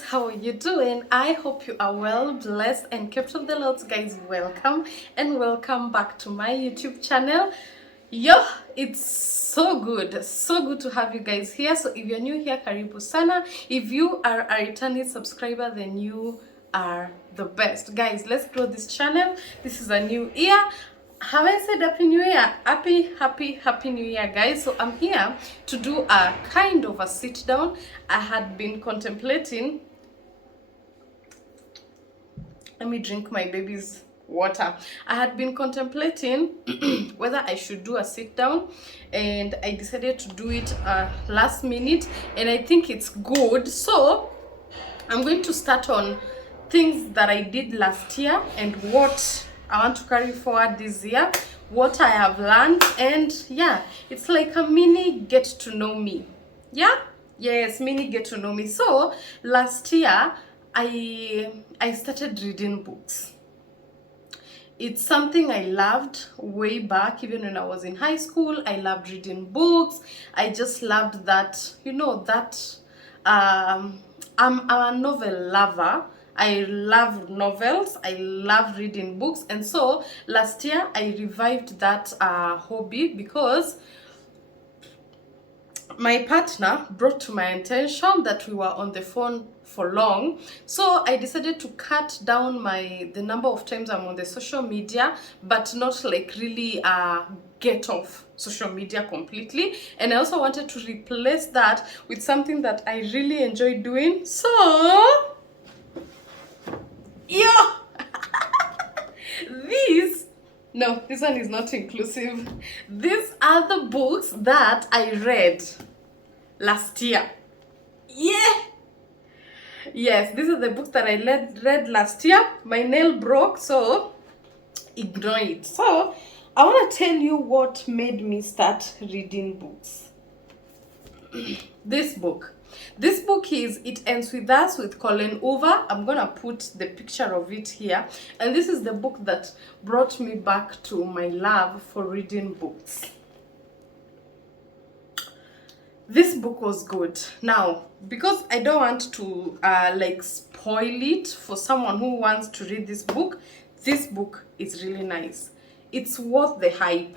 guys, how are you doing? I hope you are well, blessed and kept of the Lord. Guys, welcome and welcome back to my YouTube channel. Yo, it's so good to have you guys here. So if you're new here, karibu sana. If you are a returning subscriber, then you are the best. Guys, let's grow this channel. This is a new year. Have I said happy new year? Happy new year, guys. So I'm here to do a kind of a sit down. I had been contemplating, let me drink my baby's water. I had been contemplating whether I should do a sit down, and I decided to do it last minute, and I think it's good. So I'm going to start on things that I did last year and what I want to carry forward this year, what I have learned, and yeah, it's like a mini get to know me. Yeah, yes, mini get to know me. So last year I started reading books. It's something I loved way back, even when I was in high school. I loved reading books. I just loved that, you know, that I'm a novel lover. I love novels. I love reading books. And so last year I revived that hobby because my partner brought to my attention that we were on the phone for long. So I decided to cut down the number of times I'm on the social media, but not like really get off social media completely. And I also wanted to replace that with something that I really enjoy doing. So yeah, this one is not inclusive. These are the books that I read last year. Yeah. Yes, these are the books that I read last year. My nail broke, so ignore it. So I want to tell you what made me start reading books. This book is It Ends With Us with Colleen Hoover. I'm gonna put the picture of it here, and this is the book that brought me back to my love for reading books. This book was good. Now, because I don't want to like spoil it for someone who wants to read this book is really nice. It's worth the hype.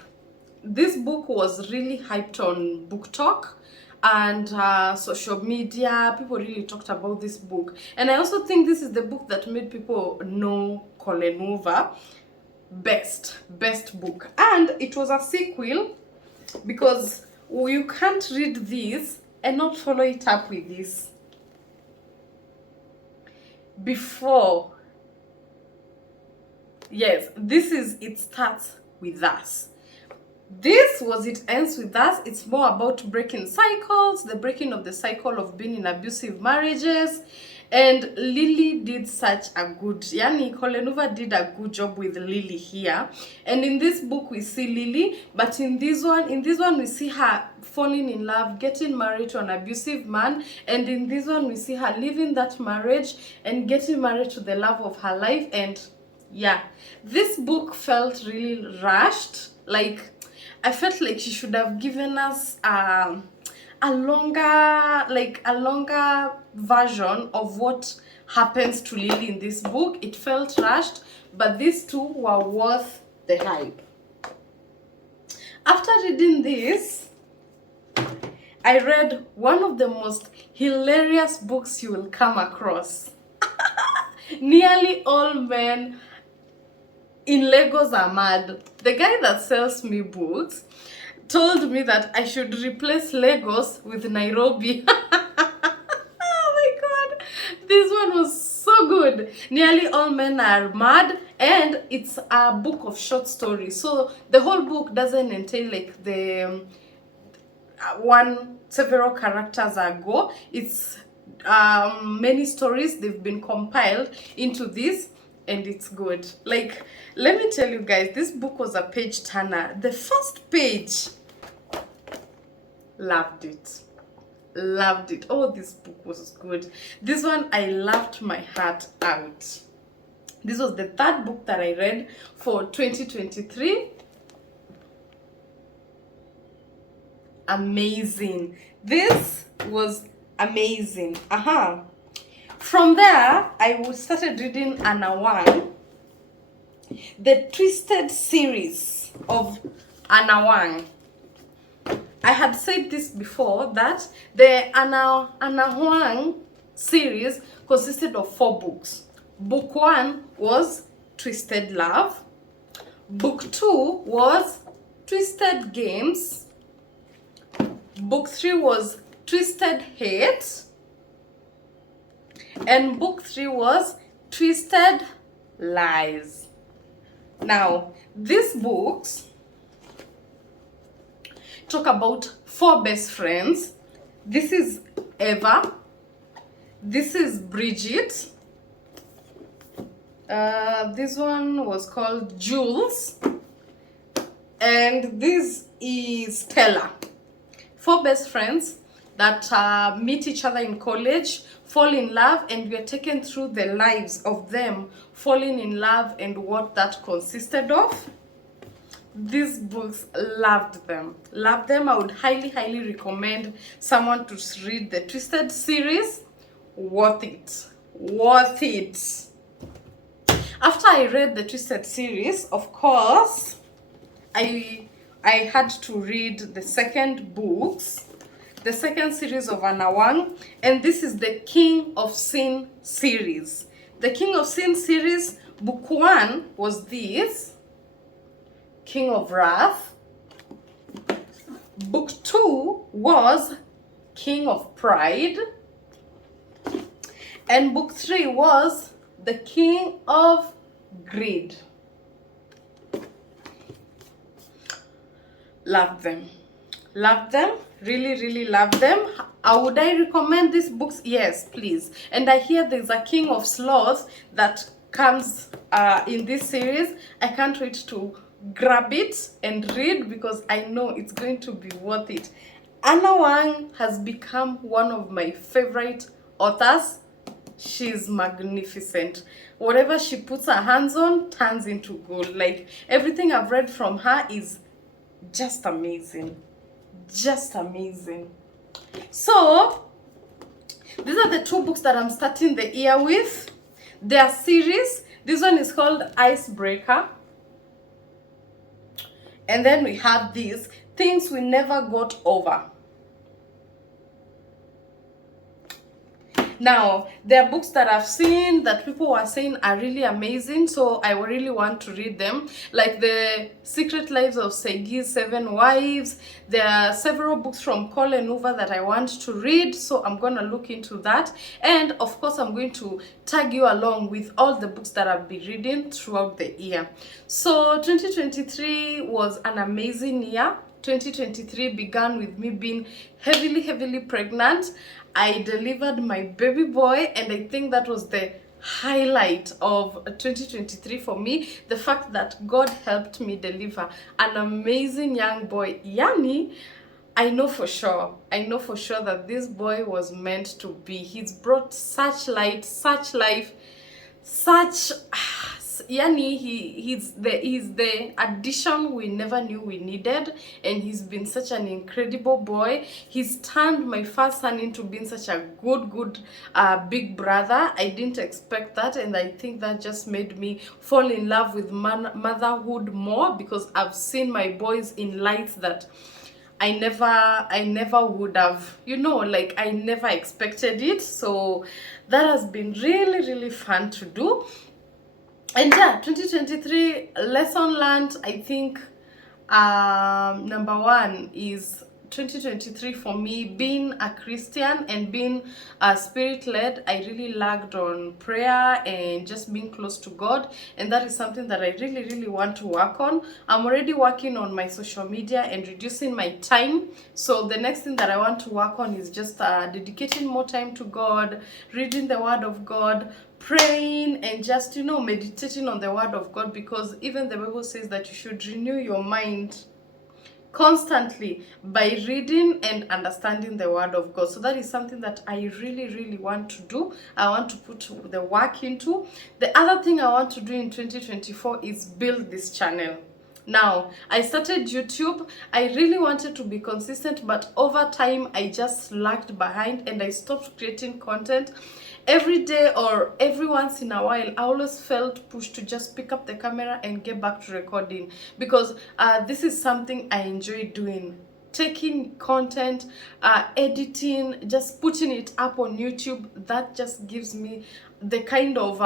This book was really hyped on Book Talk and social media. People really talked about this book, and I also think this is the book that made people know Colleen Hoover. Best book. And it was a sequel, because you can't read this and not follow it up with this. Before, yes, It Starts With Us. This was It Ends With Us. It's more about breaking cycles, the breaking of the cycle of being in abusive marriages. And Lily did such a good, Colleen Hoover did a good job with Lily here. And in this book we see Lily, but in this one we see her falling in love, getting married to an abusive man, and in this one we see her leaving that marriage and getting married to the love of her life. And yeah, this book felt really rushed. Like, I felt like she should have given us a longer version of what happens to Lily in this book. It felt rushed, but these two were worth the hype. After reading this, I read one of the most hilarious books you will come across. Nearly all men in Lagos are mad. The guy that sells me books told me that I should replace Lagos with Nairobi. Oh my god, this one was so good. Nearly All Men Are Mad, and it's a book of short stories. So the whole book doesn't entail like the several characters ago. It's many stories. They've been compiled into this, and it's good. Like, let me tell you guys, this book was a page turner. The first page, loved it. Oh, this book was good. This one, I laughed my heart out. This was the third book that I read for 2023. Amazing. This was amazing. From there, started reading Anna Wang, the Twisted series of Anna Wang. I had said this before, that the Anna Wang series consisted of 4 books. Book 1 was Twisted Love. Book 2 was Twisted Games. Book 3 was Twisted Hate. And book 3 was Twisted Lies. Now, these books talk about 4 best friends. This is Eva. This is Bridget. This one was called Jules. And this is Stella. 4 best friends that meet each other in college, fall in love, and we are taken through the lives of them falling in love and what that consisted of. These books, loved them. I would highly recommend someone to read the Twisted series. Worth it. After I read the Twisted series, of course, I had to read the second books, the second series of Anna Wang, and this is the King of Sin series. The King of Sin series, book 1 was this, King of Wrath. Book 2 was King of Pride. And book 3 was the King of Greed. Loved them. Really loved them. Would I recommend these books? Yes, please. And I hear there's a King of Sloth that comes in this series. I can't wait to grab it and read, because I know it's going to be worth it. Anna Wang has become one of my favorite authors. She's magnificent. Whatever she puts her hands on turns into gold. Like, everything I've read from her is just amazing. So these are the 2 books that I'm starting the year with. Their series. This one is called Icebreaker. And then we have these, Things We Never Got Over. Now, there are books that I've seen that people were saying are really amazing, so I really want to read them. Like the Secret Lives of Seigi's 7 Wives. There are several books from Colleen Hoover that I want to read, so I'm going to look into that. And of course, I'm going to tag you along with all the books that I've been reading throughout the year. So 2023 was an amazing year. 2023 began with me being heavily pregnant. I delivered my baby boy, and I think that was the highlight of 2023 for me. The fact that God helped me deliver an amazing young boy. Yani, I know for sure that this boy was meant to be. He's brought such light, such life, such Yani, he's the addition we never knew we needed, and he's been such an incredible boy. He's turned my first son into being such a good big brother. I didn't expect that, and I think that just made me fall in love with motherhood more, because I've seen my boys in lights that I never would have, like, I never expected it. So that has been really fun to do. And yeah, 2023 lesson learned, I think number 1 is 2023 for me being a Christian and being spirit-led. I really lagged on prayer and just being close to God, and that is something that I really want to work on. I'm already working on my social media and reducing my time, so the next thing that I want to work on is just dedicating more time to God, reading the Word of God, praying, and just meditating on the Word of God, because even the Bible says that you should renew your mind constantly by reading and understanding the Word of God. So that is something that I really want to do. I want to put the work into. The other thing I want to do in 2024 is build this channel. Now, I started YouTube. I really wanted to be consistent, but over time I just lagged behind and I stopped creating content. Every day or every once in a while, I always felt pushed to just pick up the camera and get back to recording, because this is something I enjoy doing. Taking content, editing, just putting it up on YouTube, that just gives me the kind of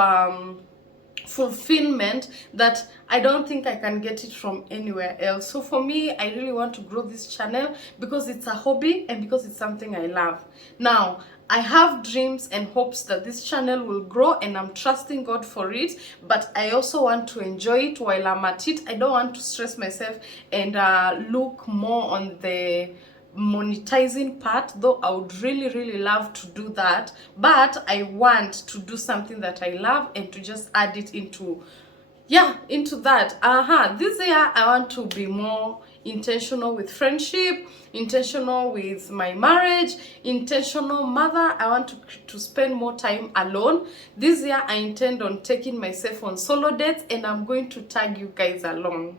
fulfillment that I don't think I can get it from anywhere else. So for me, I really want to grow this channel because it's a hobby and because it's something I love. Now, I have dreams and hopes that this channel will grow, and I'm trusting God for it, but I also want to enjoy it while I'm at it. I don't want to stress myself and look more on the monetizing part, though I would really love to do that, but I want to do something that I love and to just add it into that. This year I want to be more intentional with friendship, intentional with my marriage, intentional mother. I want to spend more time alone. This year I intend on taking myself on solo dates, and I'm going to tag you guys along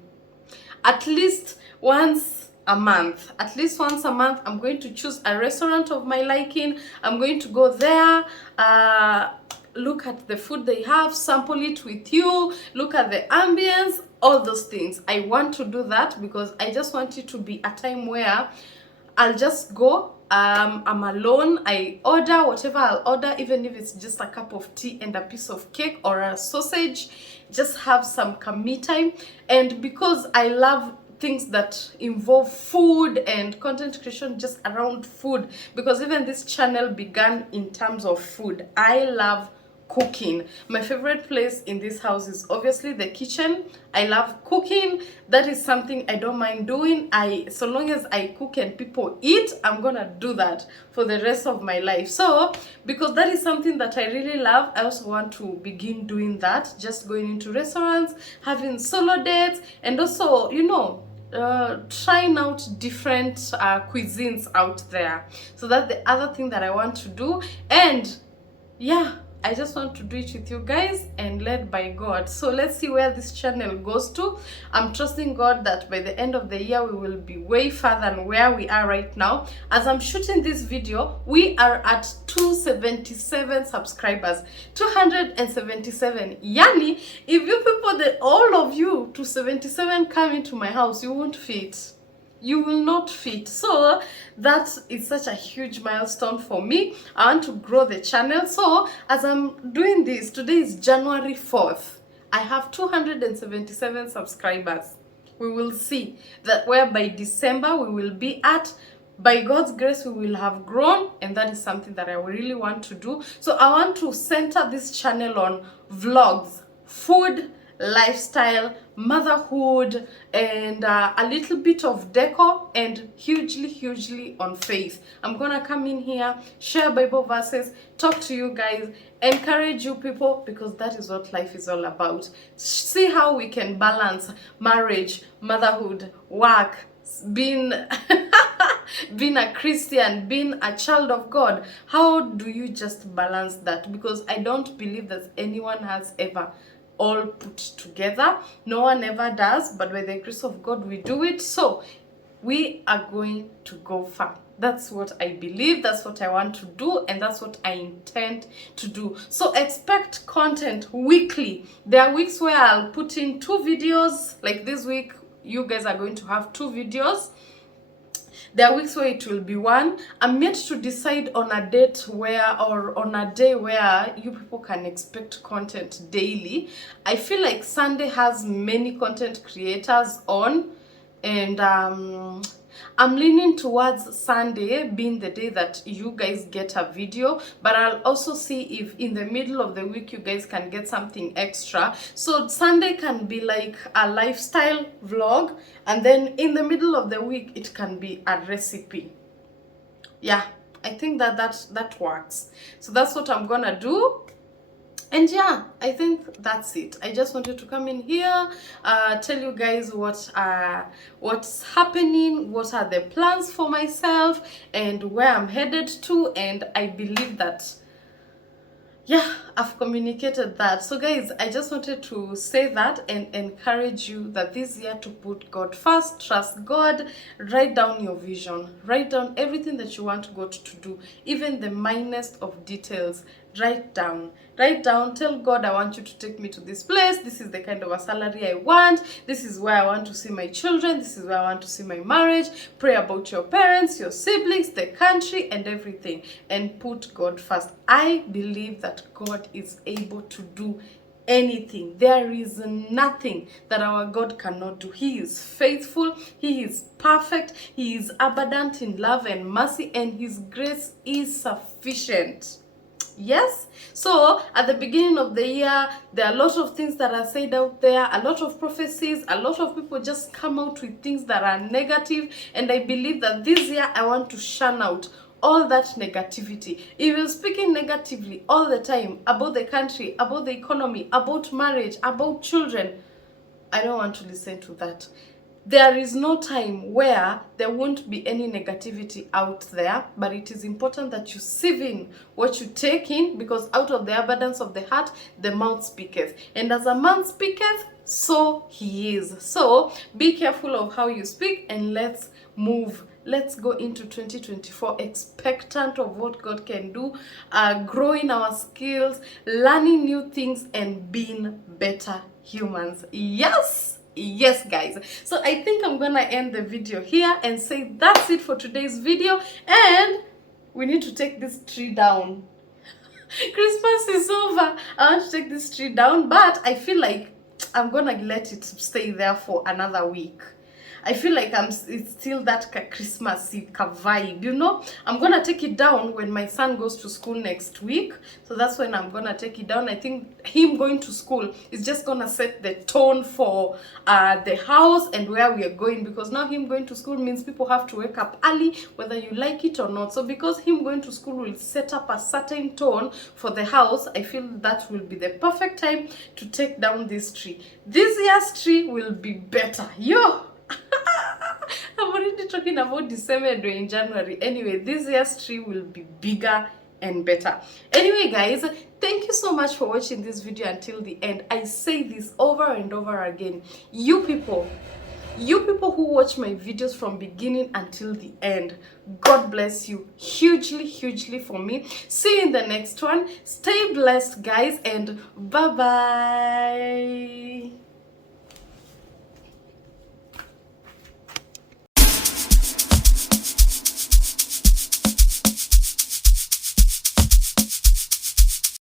at least once a month. At least once a month, I'm going to choose a restaurant of my liking. I'm going to go there, look at the food they have, sample it with you, look at the ambience, all those things. I want to do that because I just want it to be a time where I'll just go, I'm alone, I order whatever I'll order, even if it's just a cup of tea and a piece of cake or a sausage, just have some me time. And because I love things that involve food and content creation just around food, because even this channel began in terms of food. I love cooking. My favorite place in this house is obviously the kitchen. I love cooking. That is something I don't mind doing. So long as I cook and people eat, I'm gonna do that for the rest of my life. So because that is something that I really love, I also want to begin doing that, just going into restaurants, having solo dates, and also, you know, trying out different cuisines out there. So that's the other thing that I want to do. And yeah, I just want to do it with you guys and led by God. So let's see where this channel goes to. I'm trusting God that by the end of the year we will be way further than where we are right now. As I'm shooting this video, we are at 277 subscribers. 277. Yani, if you people, all of you 277 come into my house, you won't fit. You will not fit. So that is such a huge milestone for me. I want to grow the channel. So as I'm doing this, today is January 4th. I have 277 subscribers. We will see that where by December we will be at. By God's grace, we will have grown, and that is something that I really want to do. So I want to center this channel on vlogs, food, lifestyle, motherhood, and a little bit of decor, and hugely on faith. I'm gonna come in here, share Bible verses, talk to you guys, encourage you people, because that is what life is all about. See how we can balance marriage, motherhood, work, being being a Christian, being a child of God. How do you just balance that? Because I don't believe that anyone has ever all put together. No one ever does, but by the grace of God we do it. So we are going to go far. That's what I believe, that's what I want to do, and that's what I intend to do. So expect content weekly. There are weeks where I'll put in 2 videos, like this week you guys are going to have 2 videos. There are weeks where it will be 1. I'm yet to decide on a date where, or on a day where you people can expect content daily. I feel like Sunday has many content creators on, and I'm leaning towards Sunday being the day that you guys get a video, but I'll also see if in the middle of the week you guys can get something extra. So Sunday can be like a lifestyle vlog, and then in the middle of the week it can be a recipe. Yeah, I think that works. So that's what I'm gonna do. And yeah, I think that's it. I just wanted to come in here, tell you guys what's happening, what are the plans for myself, and where I'm headed to. And I believe that, yeah, I've communicated that. So guys, I just wanted to say that and encourage you that this year to put God first, trust God, write down your vision, write down everything that you want God to do, even the minest of details. Write down, tell God, I want you to take me to this place, this is the kind of a salary I want, this is where I want to see my children, this is where I want to see my marriage. Pray about your parents, your siblings, the country, and everything, and put God first. I believe that God is able to do anything. There is nothing that our God cannot do. He is faithful, He is perfect, He is abundant in love and mercy, and His grace is sufficient. Yes, so at the beginning of the year, there are a lot of things that are said out there, a lot of prophecies, a lot of people just come out with things that are negative, and I believe that this year I want to shun out all that negativity. If you're speaking negatively all the time about the country, about the economy, about marriage, about children, I don't want to listen to that. There is no time where there won't be any negativity out there, but it is important that you sieve in what you take in, because out of the abundance of the heart, the mouth speaketh. And as a man speaketh, so he is. So be careful of how you speak, and let's move. Let's go into 2024 expectant of what God can do, growing our skills, learning new things, and being better humans. Yes guys, so I think I'm gonna end the video here and say that's it for today's video, and we need to take this tree down. Christmas is over. I want to take this tree down, but I feel like I'm gonna let it stay there for another week. I feel like it's still that Christmassy vibe, you know. I'm gonna take it down when my son goes to school next week. So that's when I'm gonna take it down. I think him going to school is just gonna set the tone for the house and where we are going, because now him going to school means people have to wake up early, whether you like it or not. So because him going to school will set up a certain tone for the house, I feel that will be the perfect time to take down this tree. This year's tree will be better. Yo! I'm already talking about December and we're in January. Anyway, this year's tree will be bigger and better. Anyway guys, thank you so much for watching this video until the end. I say this over and over again. You people who watch my videos from beginning until the end, God bless you hugely for me. See you in the next one. Stay blessed guys, and bye bye.